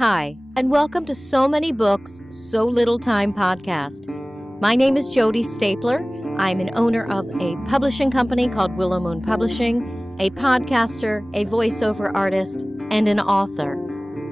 Hi, and welcome to So Many Books, So Little Time podcast. My name is Jody Stapler. I'm an owner of a publishing company called Willow Moon Publishing, a podcaster, a voiceover artist, and an author.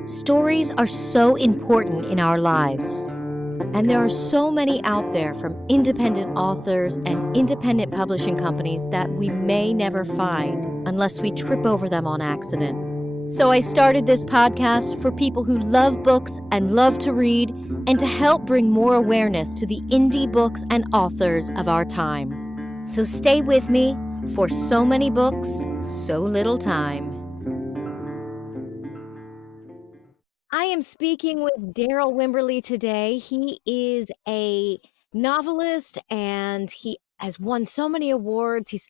Stories are so important in our lives, and there are so many out there from independent authors and independent publishing companies that we may never find unless we trip over them on accident. So I started this podcast for people who love books and love to read, and to help bring more awareness to the indie books and authors of our time. So stay with me for So Many Books, So Little Time. I am speaking with Darryl Wimberley today. He is a novelist and he has won so many awards. He's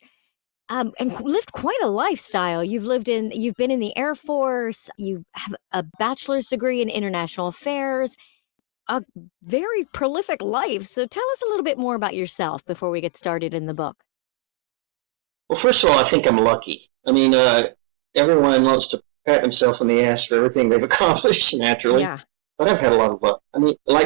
and lived quite a lifestyle. You've been in the Air Force. You have a bachelor's degree in international affairs. A very prolific life. So tell us a little bit more about yourself before we get started in the book. Well, first of all, I think I'm lucky. Everyone wants to pat themselves on the ass for everything they've accomplished naturally. Yeah. But I've had a lot of luck.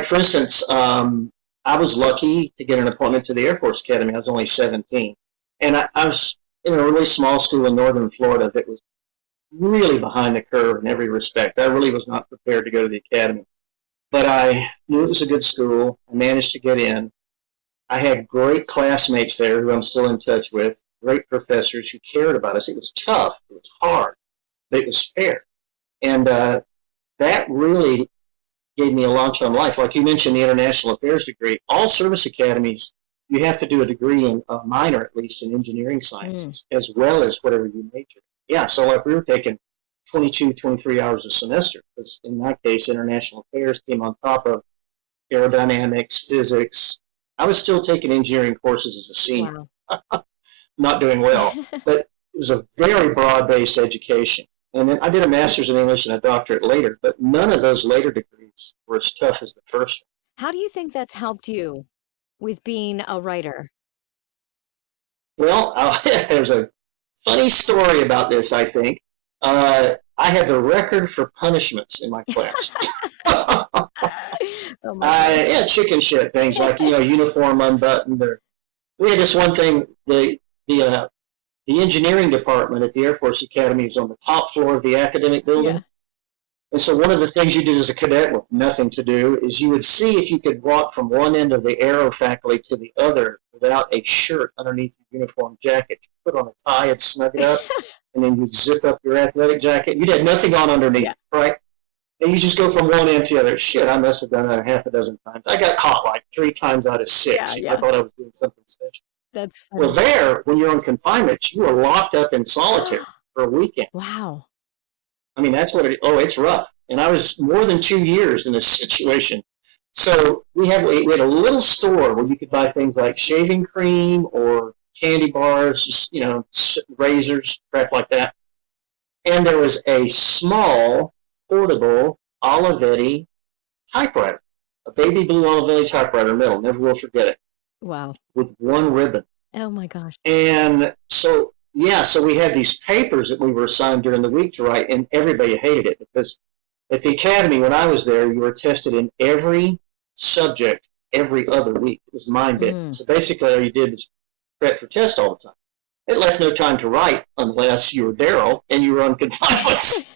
For instance, I was lucky to get an appointment to the Air Force Academy. I was only 17. And I was in a really small school in northern Florida that was really behind the curve in every respect. I really was not prepared to go to the academy. But I knew it was a good school. I managed to get in. I had great classmates there who I'm still in touch with, great professors who cared about us. It was tough. It was hard. But it was fair. And that really gave me a launch on life. Like you mentioned, the international affairs degree. All service academies, you have to do a degree in a minor, at least, in engineering sciences, as well as whatever you major. Yeah, so like we were taking 22, 23 hours a semester, because in my case, international affairs came on top of aerodynamics, physics. I was still taking engineering courses as a senior. Wow. Not doing well, but it was a very broad-based education. And then I did a master's in English and a doctorate later, but none of those later degrees were as tough as the first one. How do you think that's helped you with being a writer? Well, there's a funny story about this, I think. I had the record for punishments in my class. Chicken shit things like, uniform unbuttoned. We had this one thing, the engineering department at the Air Force Academy is on the top floor of the academic building. Yeah. And so one of the things you did as a cadet with nothing to do is you would see if you could walk from one end of the aero faculty to the other without a shirt underneath your uniform jacket. You put on a tie and snug it up, and then you'd zip up your athletic jacket. You'd have nothing on underneath, right? And you just go from one end to the other. Shit, I must have done that half a dozen times. I got caught like 3 times out of 6. I thought I was doing something special. That's funny. Well, there, when you're on confinement, you are locked up in solitary for a weekend. Wow. That's what it's rough. And I was more than 2 years in this situation. So we had a little store where you could buy things like shaving cream or candy bars, just, razors, crap like that. And there was a small, portable Olivetti typewriter, a baby blue Olivetti typewriter middle. Never will forget it. Wow. With one ribbon. Oh, my gosh. And so we had these papers that we were assigned during the week to write, and everybody hated it because at the academy, when I was there, you were tested in every subject every other week. It was mind-bending. So basically all you did was prep for test all the time. It left no time to write unless you were Darryl and you were on confinement.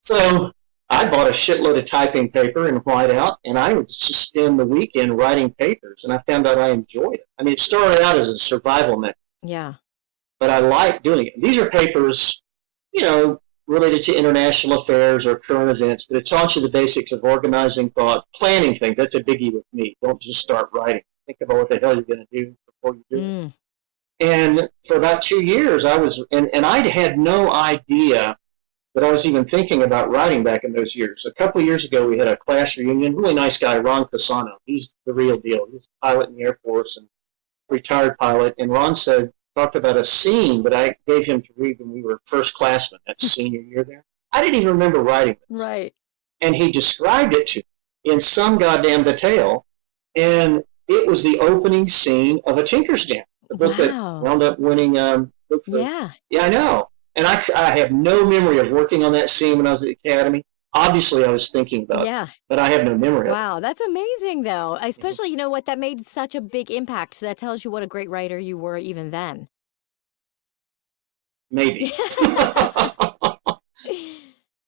So I bought a shitload of typing paper and whiteout, and I would just spend the weekend writing papers, and I found out I enjoyed it. It started out as a survival method. Yeah. But I like doing it. These are papers, related to international affairs or current events, but it taught you the basics of organizing thought, planning things. That's a biggie with me. Don't just start writing. Think about what the hell you're going to do before you do it. And for about 2 years, I was, and I had no idea that I was even thinking about writing back in those years. A couple of years ago, we had a class reunion. Really nice guy, Ron Casano. He's the real deal. He's a pilot in the Air Force and retired pilot. And Ron talked about a scene that I gave him to read when we were first classmen, that senior year there. I didn't even remember writing this. Right. And he described it to me in some goddamn detail. And it was the opening scene of A Tinker's Dam, the book that wound up winning. Yeah, I know. And I have no memory of working on that scene when I was at the academy. obviously I was thinking about it, Yeah. but I have no memory of it. Wow, that's amazing though. Mhm. Especially, you know what, that made such a big impact. So that tells you what a great writer you were even then. Maybe.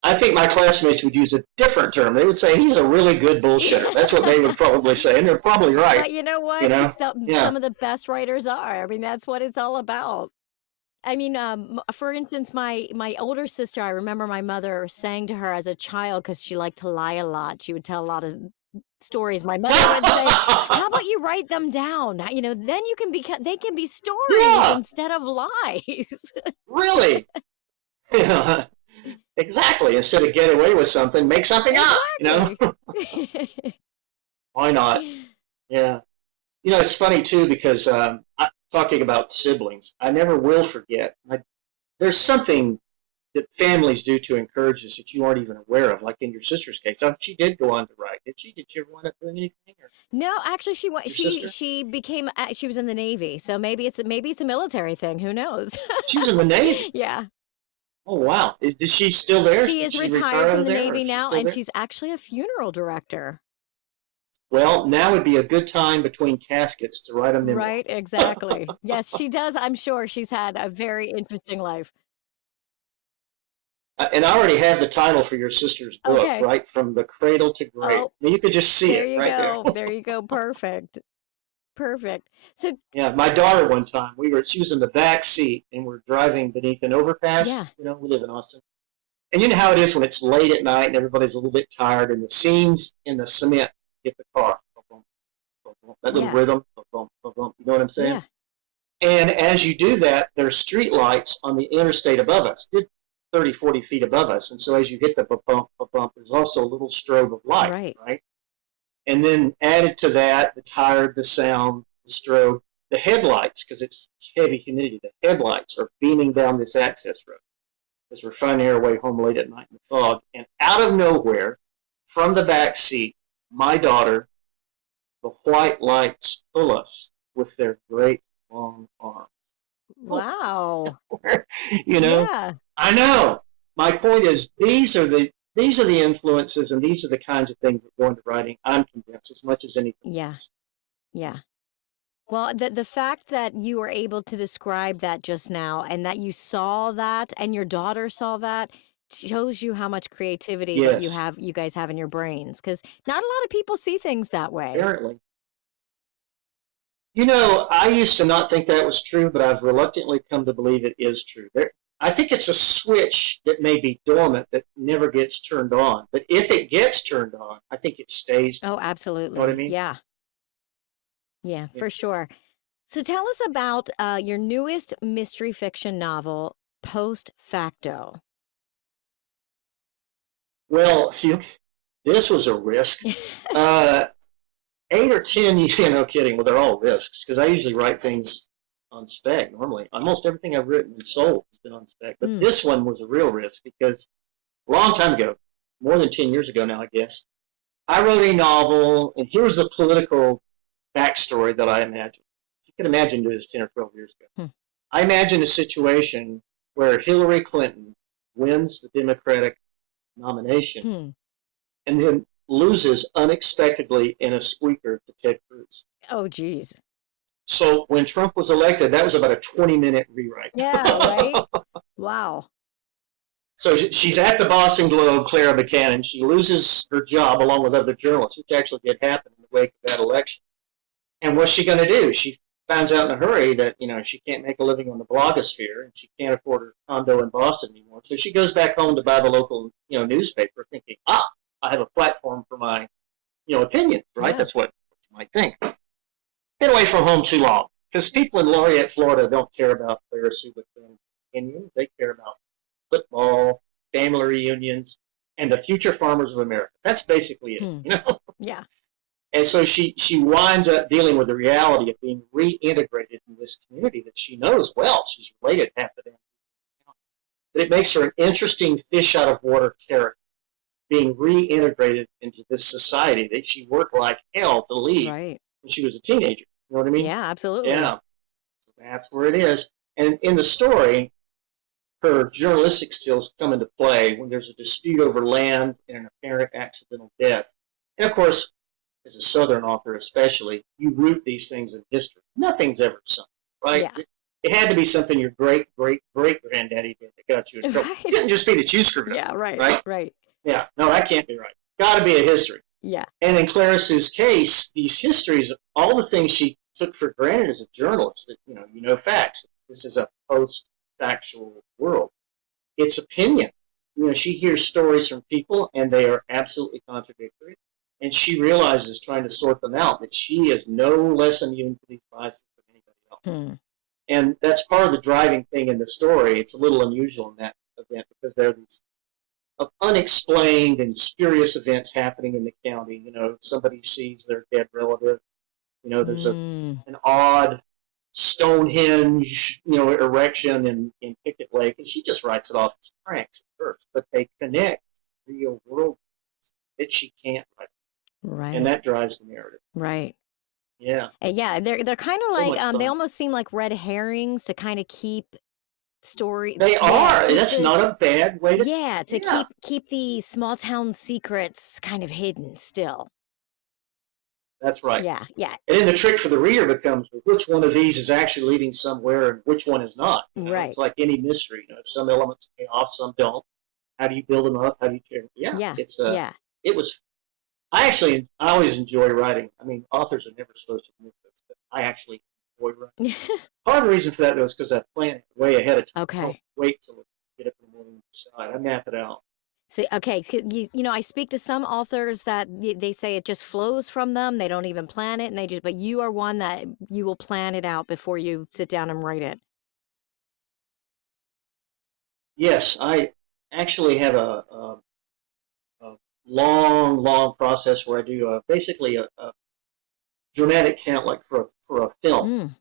I think my classmates would use a different term. They would say he's a really good bullshitter. That's what they would probably say, and they're probably right. But you know You what? know? Yeah. Some of the best writers are. I mean, that's what it's all about. I mean, for instance, my older sister, I remember my mother saying to her as a child, because she liked to lie a lot. She would tell a lot of stories. My mother would say, "How about you write them down? You know, then you can they can be stories Yeah. instead of lies." Really. Yeah. Exactly. Instead of get away with something, make something up. Exactly. Why not? Yeah. It's funny too because talking about siblings, I never will forget. There's something that families do to encourage us that you aren't even aware of, like in your sister's case. She did go on to write, did she? Did she ever wind up doing anything? Or No, actually, your sister? she became she was in the Navy, so maybe it's a military thing. Who knows? She was in the Navy. Yeah. Oh wow! Is she still there? She Did is she retire retired out from of the there, or Navy is she now, still and there? she's actually a funeral director. Well, now would be a good time between caskets to write a memoir. Right, exactly. Yes, she does. I'm sure she's had a very interesting life. And I already have the title for your sister's book, Okay. right? From the cradle to grave. Oh, You could just see there it you right there. go. There you go. Perfect. Perfect. So, Yeah, my daughter one time she was in the back seat and we're driving beneath an overpass. yeah, We live in Austin. And you know how it is when it's late at night and everybody's a little bit tired and the seams in the cement hit the car. That little yeah, rhythm. You know what I'm saying? yeah. And as you do that, there's street lights on the interstate above us, 30, 40 feet above us. And so as you hit the bump, there's also a little strobe of light, Right. right? And then added to that, the tire, the sound, the strobe, the headlights, because it's heavy humidity, the headlights are beaming down this access road as we're finding our way home late at night in the fog. And out of nowhere, from the back seat, my daughter, the white lights pull us with their great long arms. Wow. you know, Yeah. I know. My point is, these are the influences, and these are the kinds of things that go into writing. I'm convinced as much as anything Yeah. else. Yeah. Well, the fact that you were able to describe that just now and that you saw that and your daughter saw that shows you how much creativity that Yes, you guys have in your brains, because not a lot of people see things that way. apparently. I used to not think that was true, but I've reluctantly come to believe it is true. I think it's a switch that may be dormant that never gets turned on. But if it gets turned on, I think it stays. Oh, You know what I absolutely. mean? Yeah. Yeah, Yeah. for sure. So tell us about your newest mystery fiction novel, Post Facto. Well, this was a risk. Uh, 8 or 10, no kidding. Well, they're all risks because I usually write things on spec normally. Almost everything I've written and sold has been on spec. But Mm. this one was a real risk because a long time ago, more than 10 years ago now, I guess, I wrote a novel, and here's the political backstory that I imagined. You can imagine this 10 or 12 years ago. Hmm. I imagined a situation where Hillary Clinton wins the Democratic nomination Hmm. and then loses unexpectedly in a squeaker to Ted Cruz. Oh, geez. So when Trump was elected, that was about a 20-minute rewrite. Yeah, right? Wow. So she's at the Boston Globe, Clara Buchanan. She loses her job along with other journalists, which actually did happen in the wake of that election. And what's she going to do? She finds out in a hurry that, she can't make a living on the blogosphere and she can't afford her condo in Boston anymore. So she goes back home to buy the local, newspaper thinking, I have a platform for my, opinions, right? Yeah. That's what you might think. Been away from home too long because people in Laureate, Florida don't care about Clara Subic's opinions. They care about football, family reunions, and the future farmers of America. That's basically it, Hmm. Yeah. And so she winds up dealing with the reality of being reintegrated in this community that she knows well. She's related half the damn time. But it makes her an interesting fish out of water character, being reintegrated into this society that she worked like hell to leave Right. when she was a teenager. You know what I mean? Yeah, absolutely. Yeah. So that's where it is. And in the story, her journalistic skills come into play when there's a dispute over land and an apparent accidental death. And of course, as a Southern author especially, you root these things in history. Nothing's ever something, right? Yeah. It had to be something your great granddaddy did that got you in trouble. Right. It couldn't just be that you screwed up. Yeah, right. Yeah, no, that can't be right. Got to be a history. Yeah. And in Clarisse's case, these histories, all the things she took for granted as a journalist, that you know facts. This is a post-factual world. It's opinion. She hears stories from people, and they are absolutely contradictory. And she realizes, trying to sort them out, that she is no less immune to these biases than anybody else. And that's part of the driving thing in the story. It's a little unusual in that event because there are these unexplained and spurious events happening in the county. Somebody sees their dead relative. There's an odd Stonehenge, erection in Picket Lake, and she just writes it off as pranks at first. But they connect real world that she can't write. Right. And that drives the narrative. Right. Yeah. Yeah, they're kind of So like they almost seem like red herrings to kind of keep story. They are. That's not a bad way to. Keep the small town secrets kind of hidden still. That's right. Yeah. And then the trick for the reader becomes which one of these is actually leading somewhere and which one is not. Right. It's like any mystery. Some elements pay off, some don't. How do you build them up? How do you change? It was. I always enjoy writing. I mean, authors are never supposed to admit this, but I actually enjoy writing. Part of the reason for that, though, is because I plan it way ahead of time. Okay. I don't wait till I get up in the morning and decide. I map it out. So, okay, I speak to some authors that they say it just flows from them. They don't even plan it, but you are one that you will plan it out before you sit down and write it. Yes, I actually have a long process where I do basically a dramatic count, like for a film.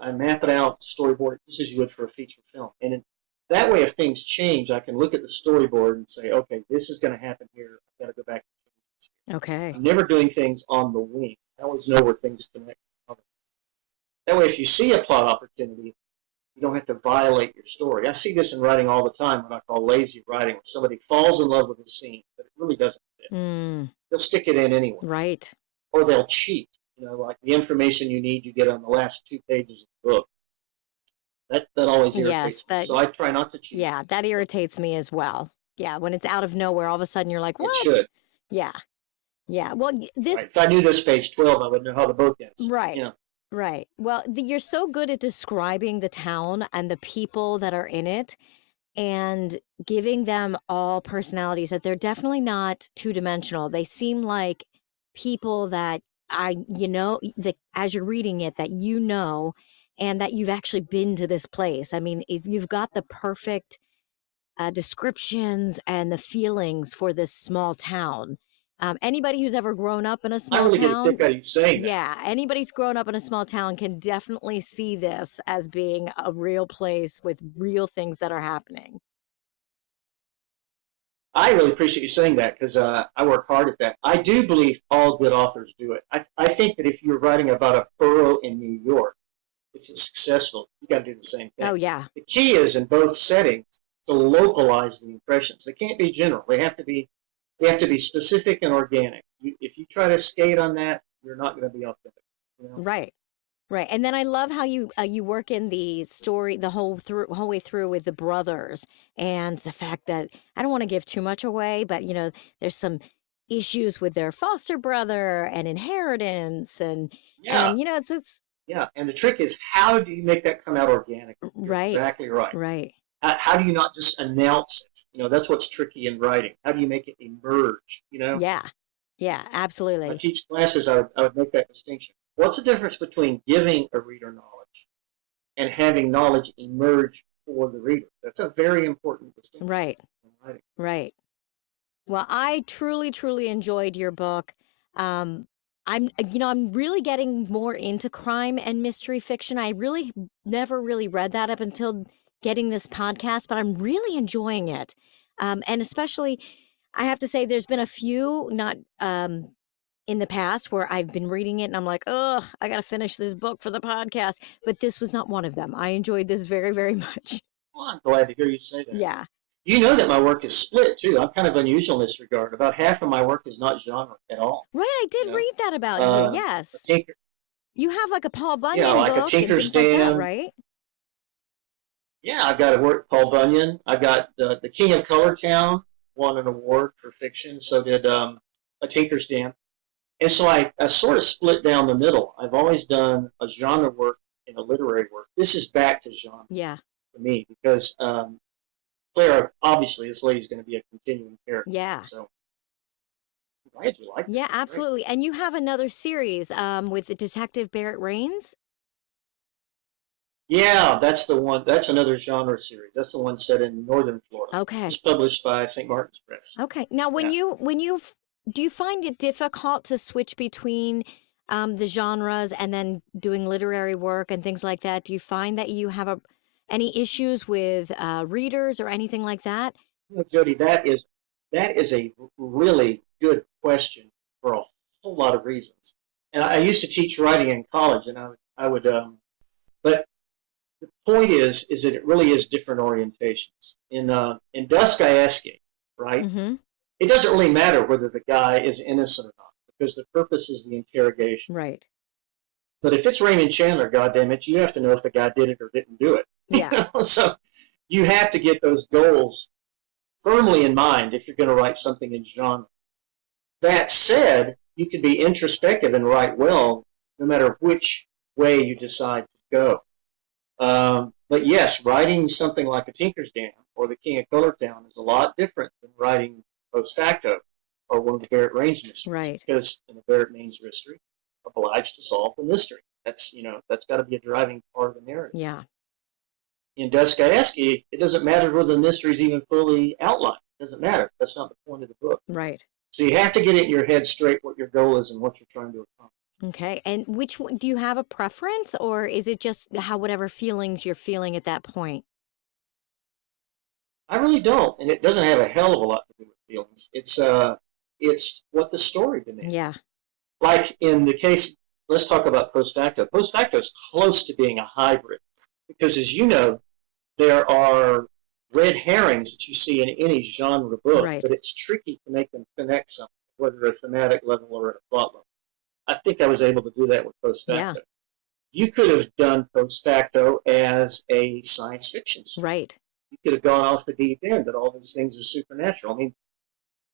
I map it out, storyboard, just as you would for a feature film. And that way, if things change, I can look at the storyboard and say, okay, this is going to happen here. I've got to go back. Okay. I'm never doing things on the wing. I always know where things connect. That way, if you see a plot opportunity, you don't have to violate your story. I see this in writing all the time, what I call lazy writing, where somebody falls in love with a scene, but it really doesn't fit. They'll stick it in anyway. Right. Or they'll cheat. Like the information you need, you get on the last 2 pages of the book. That always irritates me. So I try not to cheat. Yeah, that irritates me as well. Yeah, when it's out of nowhere, all of a sudden you're like, what? It should. Yeah. Well, this. Right. If I knew this page 12, I would know how the book ends. Right. Right. Well, you're so good at describing the town and the people that are in it and giving them all personalities that they're definitely not two-dimensional. They seem like people that that as you're reading it, that and that you've actually been to this place. I mean, if you've got the perfect descriptions and the feelings for this small town. Anybody who's ever grown up in a small town, I really get a kick out of you saying that. Yeah, anybody who's grown up in a small town can definitely see this as being a real place with real things that are happening. I really appreciate you saying that because I work hard at that. I do believe all good authors do it. I think that if you're writing about a borough in New York, if it's successful, you got to do the same thing. Oh, yeah. The key is in both settings to localize the impressions. They can't be general. They have to be specific and organic. If you try to skate on that, you're not going to be authentic. Right. And then I love how you work in the story the whole way through with the brothers and the fact that I don't want to give too much away, but there's some issues with their foster brother and inheritance and it's yeah. And the trick is, how do you make that come out organically? Right. Exactly right. Right. How do you not just announce it? That's what's tricky in writing. How do you make it emerge? Yeah, absolutely. I teach classes, I would make that distinction. What's the difference between giving a reader knowledge and having knowledge emerge for the reader? That's a very important distinction. Right. Well, I truly, truly enjoyed your book. I'm really getting more into crime and mystery fiction. I really never really read that up until getting this podcast, but I'm really enjoying it. And especially, I have to say, there's been a few, not in the past, where I've been reading it and I'm like, oh, I got to finish this book for the podcast. But this was not one of them. I enjoyed this very, very much. Well, I'm glad to hear you say that. Yeah. You know that my work is split too. I'm kind of unusual in this regard. About half of my work is not genre at all. Right, I did You know, read that about you. a Yes. tinker, You have like a Paul yeah, Bunyan like a book and Tinker's things like that, Dam. right? Yeah, I've got a work Paul Bunyan. I got the King of Color Town won an award for fiction. So did a Tinker's Dam. And so I sort of split down the middle. I've always done a genre work and a literary work. This is back to genre Yeah. for me because Claire, obviously, this lady's going to be a continuing character. Yeah. So I'm glad you like it. Yeah, Great. absolutely. And you have another series with Detective Barrett Rains? Yeah, that's the one. That's another genre series. That's the one set in northern Florida. Okay. It's published by St. Martin's Press. Okay. Now, when Yeah. do you find it difficult to switch between the genres and then doing literary work and things like that? Do you find that you have any issues with readers or anything like that? You know, Jody, that is a really good question for a whole lot of reasons. And I used to teach writing in college, and I would but the point is that it really is different orientations. In Dostoevsky, right? Mm-hmm. It doesn't really matter whether the guy is innocent or not because the purpose is the interrogation. Right. But if it's Raymond Chandler, goddammit, you have to know if the guy did it or didn't do it. Yeah. So you have to get those goals firmly in mind if you're going to write something in genre. That said, you can be introspective and write well no matter which way you decide to go. But yes, writing something like a Tinker's Dam or the King of Color Town is a lot different than writing Post Facto or one of the Barrett Rains mysteries. Right. Because in the Barrett Rains mystery, obliged to solve the mystery. That's got to be a driving part of the narrative. Yeah. In Dostoevsky, it doesn't matter whether the mystery is even fully outlined. It doesn't matter. That's not the point of the book. Right. So you have to get it in your head straight what your goal is and what you're trying to accomplish. Okay. And which one, do you have a preference, or is it just whatever feelings you're feeling at that point? I really don't, and it doesn't have a hell of a lot to do with feelings. It's what the story demands. Yeah. Like in the case, let's talk about Post Facto. Post Facto is close to being a hybrid because, as you know, there are red herrings that you see in any genre book, Right. but it's tricky to make them connect something, whether at a thematic level or at a plot level. I think I was able to do that with Post Facto. Yeah. You could have done Post Facto as a science fiction story. Right. You could have gone off the deep end that all these things are supernatural. I mean,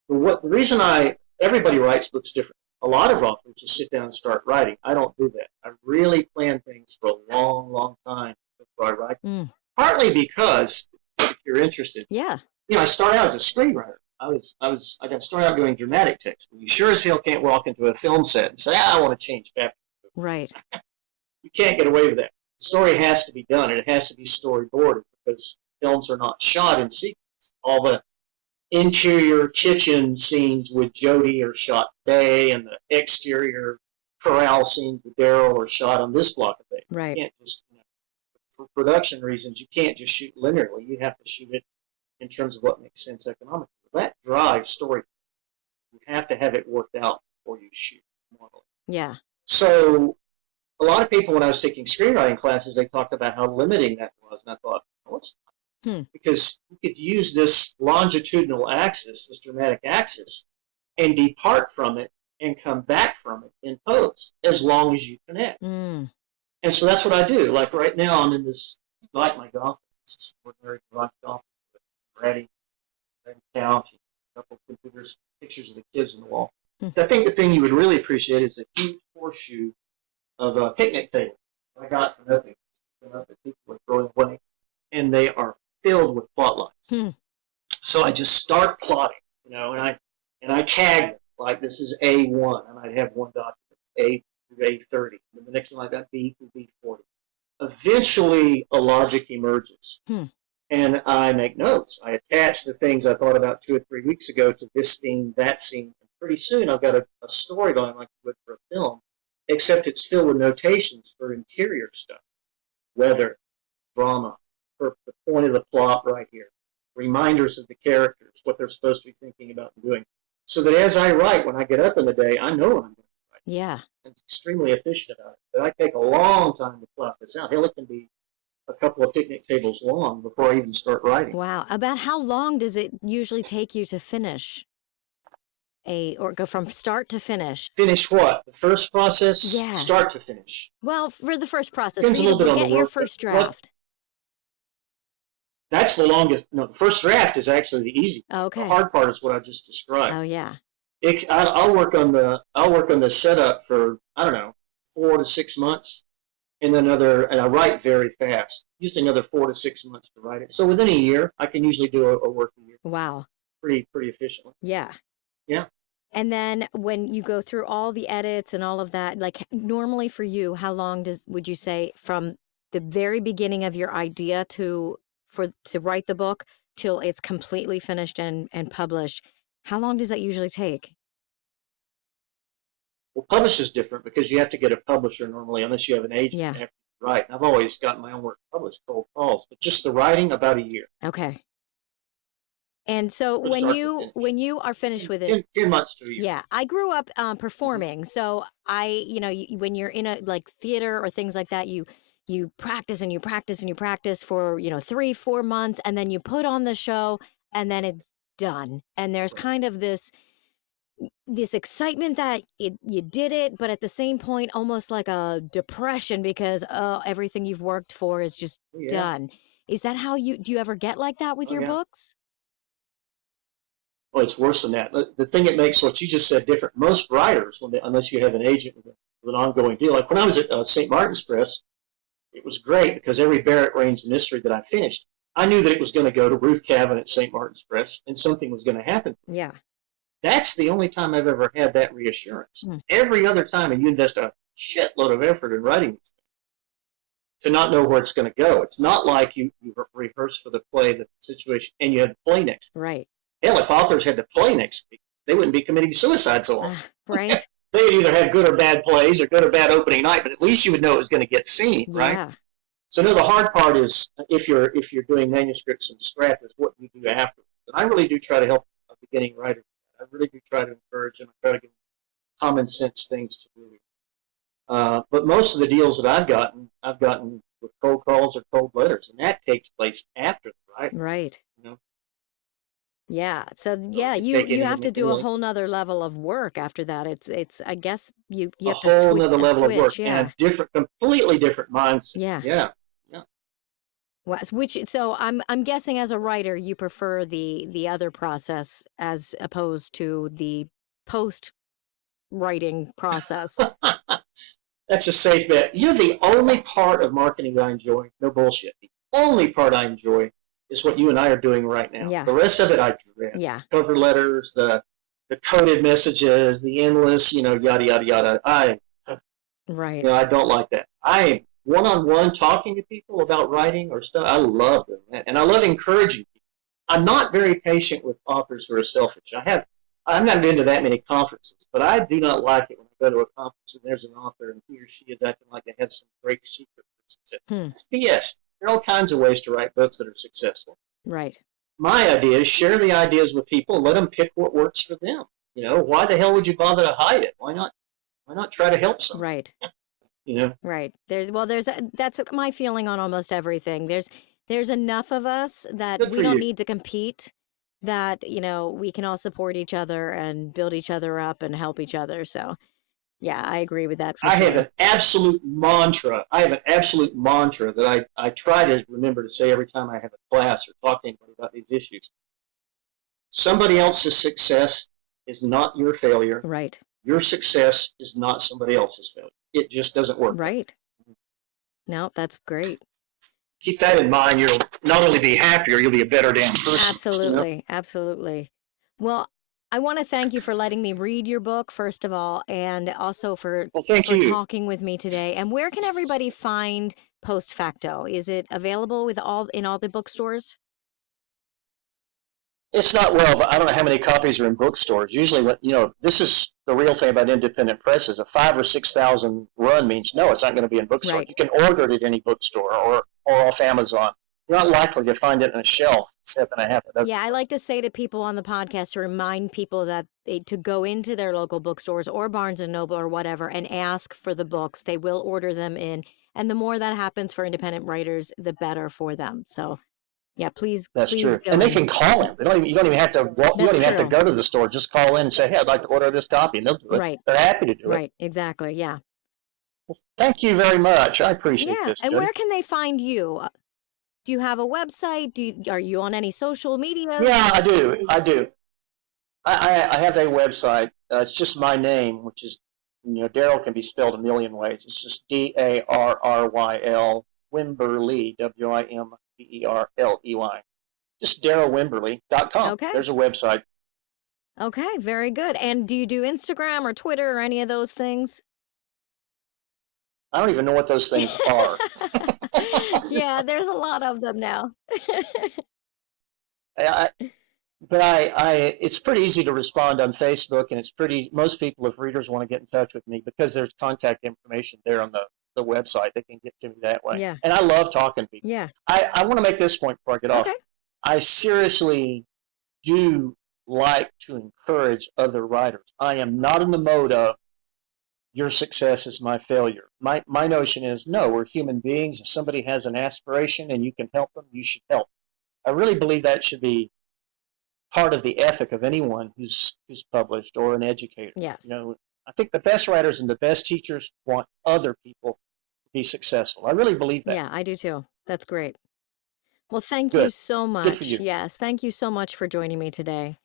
the reason everybody writes books differently. A lot of authors just sit down and start writing. I don't do that. I really plan things for a long, long time before I write. Partly because, if you're interested, Yeah. I started out as a screenwriter. I got started out doing dramatic text. You sure as hell can't walk into a film set and say, I want to change that. Right. You can't get away with that. The story has to be done, and it has to be storyboarded because films are not shot in sequence. All the interior kitchen scenes with Jody are shot today, and the exterior corral scenes with Darryl are shot on this block of day. Right. You can't just, for production reasons, you can't just shoot linearly. You have to shoot it in terms of what makes sense economically. That drives storytelling. You have to have it worked out before you shoot normally. Yeah. So a lot of people, when I was taking screenwriting classes, they talked about how limiting that was, and I thought, well, it's not. Because you could use this longitudinal axis, this dramatic axis, and depart from it and come back from it in post, as long as you connect. And so that's what I do. Like right now, I'm in this, like my office, it's just an ordinary garage office with ready couch, a couple of computers, pictures of the kids on the wall. I think the thing you would really appreciate is a huge horseshoe of a picnic table I got for nothing. That people were throwing away, and they are filled with plot lines. So I just start plotting, and I tag them like this is A1, and I'd have one document A through A30, and the next one I got B through B40. Eventually, a logic emerges. And I make notes. I attach the things I thought about 2 or 3 weeks ago to this scene, that scene. And pretty soon I've got a story going like you would for a film, except it's filled with notations for interior stuff. Weather, drama, the point of the plot right here. Reminders of the characters, what they're supposed to be thinking about and doing. So that as I write, when I get up in the day, I know what I'm going to write. Yeah. I'm extremely efficient about it. But I take a long time to plot this out. Hell, it can be a couple of picnic tables long before I even start writing. Wow. About how long does it usually take you to finish or go from start to finish? Finish what? The first process, Yeah. start to finish. Well, for the first process, Depends for a you little bit to on get the your work. first draft. That's the longest. No, the first draft is actually the easy. Okay. The hard part is what I just described. Oh yeah. I'll work on the setup for, I don't know, 4 to 6 months, and then and I write very fast. Usually another 4 to 6 months to write it. So within a year, I can usually do a working year. Wow. Pretty efficiently. Yeah. Yeah. And then when you go through all the edits and all of that, like normally for you, how long would you say from the very beginning of your idea to write the book till it's completely finished and published? How long does that usually take? Well, publish is different because you have to get a publisher normally, unless you have an agent. Yeah. You have to write. And I've always gotten my own work published, cold calls, but just the writing, about a year. Okay. And so From when start to you finish. when you are finished with it, 10 months to a year. yeah, I grew up performing, so when you're in a like theater or things like that, you practice and you practice and you practice for 3-4 months, and then you put on the show, and then it's done. And there's kind of this excitement that you did it, but at the same point, almost like a depression because everything you've worked for is just Yeah. done. Is that how do you ever get like that with your yeah. books? Well, it's worse than that. The thing that makes what you just said different, most writers, unless you have an agent with an ongoing deal, like when I was at St. Martin's Press, it was great because every Barrett Raines mystery that I finished, I knew that it was going to go to Ruth Cavan at St. Martin's Press, and something was going to happen. Yeah. That's the only time I've ever had that reassurance. Every other time, and you invest a shitload of effort in writing these things, to not know where it's going to go. It's not like you rehearse for the play, the situation, and you have the play next week. Right. Hell, if authors had to play next week, they wouldn't be committing suicide so long. Right. They'd either have good or bad plays or good or bad opening night, but at least you would know it was going to get seen, right? Yeah. So no, the hard part is if you're doing manuscripts and scrap is what you do afterwards. And I really do try to help a beginning writer. I really do try to encourage them. I try to give them common sense things to do. But most of the deals that I've gotten with cold calls or cold letters, and that takes place after the writing. Right. You know? Yeah. So yeah, you have to do a whole nother level of work after that. It's I guess you have to a whole tweak nother the level switch, of work yeah. and a completely different mindset. Yeah. Yeah. So I'm guessing as a writer you prefer the other process as opposed to the post writing process. That's a safe bet. The only part of marketing that I enjoy, no bullshit, the only part I enjoy is what you and I are doing right now. Yeah. The rest of it I dread. Yeah. Cover letters, the coded messages, the endless, yada, yada, yada. Right. I don't like that. I one-on-one talking to people about writing or stuff, I love doing that. And I love encouraging people. I'm not very patient with authors who are selfish. I'm not into that many conferences, but I do not like it when I go to a conference and there's an author and he or she is acting like they have some great secret for success. It's BS. There are all kinds of ways to write books that are successful. Right. My idea is share the ideas with people, let them pick what works for them. Why the hell would you bother to hide it? Why not try to help someone? Right. Right. That's my feeling on almost everything. There's enough of us that Good we for don't you. need to compete, that we can all support each other and build each other up and help each other. So yeah, I agree with that for I sure. have an absolute mantra. That I try to remember to say every time I have a class or talk to anybody about these issues. Somebody else's success is not your failure. Right. Your success is not somebody else's failure. It just doesn't work. Right. No, that's great. Keep that in mind. You'll not only be happier, you'll be a better damn person. Absolutely. Absolutely. Well, I want to thank you for letting me read your book, first of all, and also for Thank you. talking with me today. And where can everybody find Post Facto? Is it available in all the bookstores? It's not but I don't know how many copies are in bookstores. Usually, this is the real thing about independent presses. A 5,000 or 6,000 run means no, it's not going to be in bookstores. Right. You can order it at any bookstore or off Amazon. You're not likely to find it on a shelf, except in a half a dozen. Yeah, I like to say to people on the podcast to remind people that to go into their local bookstores or Barnes and Noble or whatever and ask for the books. They will order them in And the more that happens for independent writers, the better for them. So, yeah, please. That's please true. go And they and- can call in. You don't even have to. You don't That's even have to true. go to the store. Just call in and say, "Hey, I'd like to order this copy," and they'll do it. Right. They're happy to do it. Right, exactly. Yeah. Well, thank you very much. I appreciate Yeah. this. And Jody. where can they find you? Do you have a website? Are you on any social media? Yeah, I do. I have a website. It's just my name, which is, Darryl can be spelled a million ways. It's just Darryl Wimberley, Wimberley. Just DarrylWimberley.com. Okay. There's a website. Okay, very good. And do you do Instagram or Twitter or any of those things? I don't even know what those things are. Yeah, there's a lot of them now. It's pretty easy to respond on Facebook, and most people, if readers want to get in touch with me, because there's contact information there on the website, they can get to me that way. Yeah. And I love talking to people. Yeah. I want to make this point before I get off. Okay. I seriously do like to encourage other writers. I am not in the mode of your success is my failure. My notion is, no, we're human beings. If somebody has an aspiration and you can help them, you should help. I really believe that should be part of the ethic of anyone who's published or an educator. Yes. I think the best writers and the best teachers want other people to be successful. I really believe that. Yeah, I do too. That's great. Well, thank you Good. so much. Good for you. Yes, thank you so much for joining me today.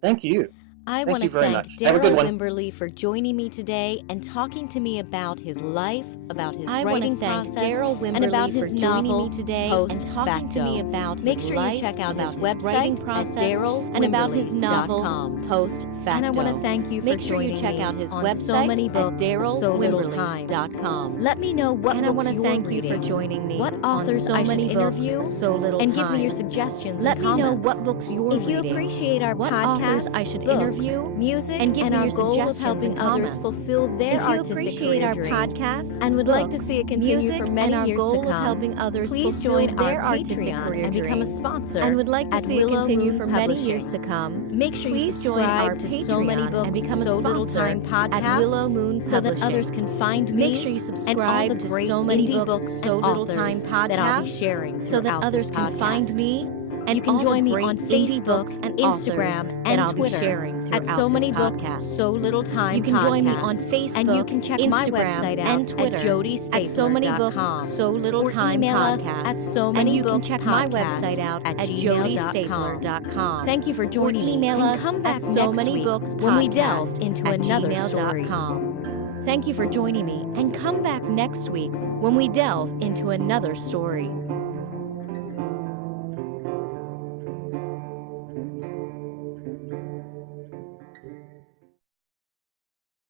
Thank you. I Thank want to you very thank much. Have a good Darryl one. Wimberley for joining me today and talking to me about his life, about his writing process, and about his novel today, and talking to me about his life. Make sure you check out his website at Darryl and about his novel Post Facto. And I want to thank you for joining me. Make sure you check out his website so many books, DarrylWimberley.com. Let me know what books you're reading. And I want to thank you for joining me. What authors I should interview, so little time. And give me your suggestions. Let me know what books you're reading. If you appreciate our podcast, I should interview, music, and give me your suggestions of helping others fulfill their artistic career dreams. Podcasts and would like to see it continue for many years to come, of helping others please join their artistic career and become a sponsor. And would like to see it continue for many years to come. Make sure you subscribe to so many books and become a sponsor at Willow Moon so that others can find me. Make sure you subscribe to so many books, so little time podcast that I'll be sharing so that others can find me. And you can join me on Facebook and Instagram and Twitter at So Many Books, So Little Time. You can join me on Facebook and you can check my website out and Twitter at JodyStapler.com. At So Many Books, So Little Time podcast. At So Many Books, and you can check my website out at JodyStapler.com. Thank you for joining me. Email us come back at So Many Books when we delve into another story. Thank you for joining me, and come back next week when we delve into another story.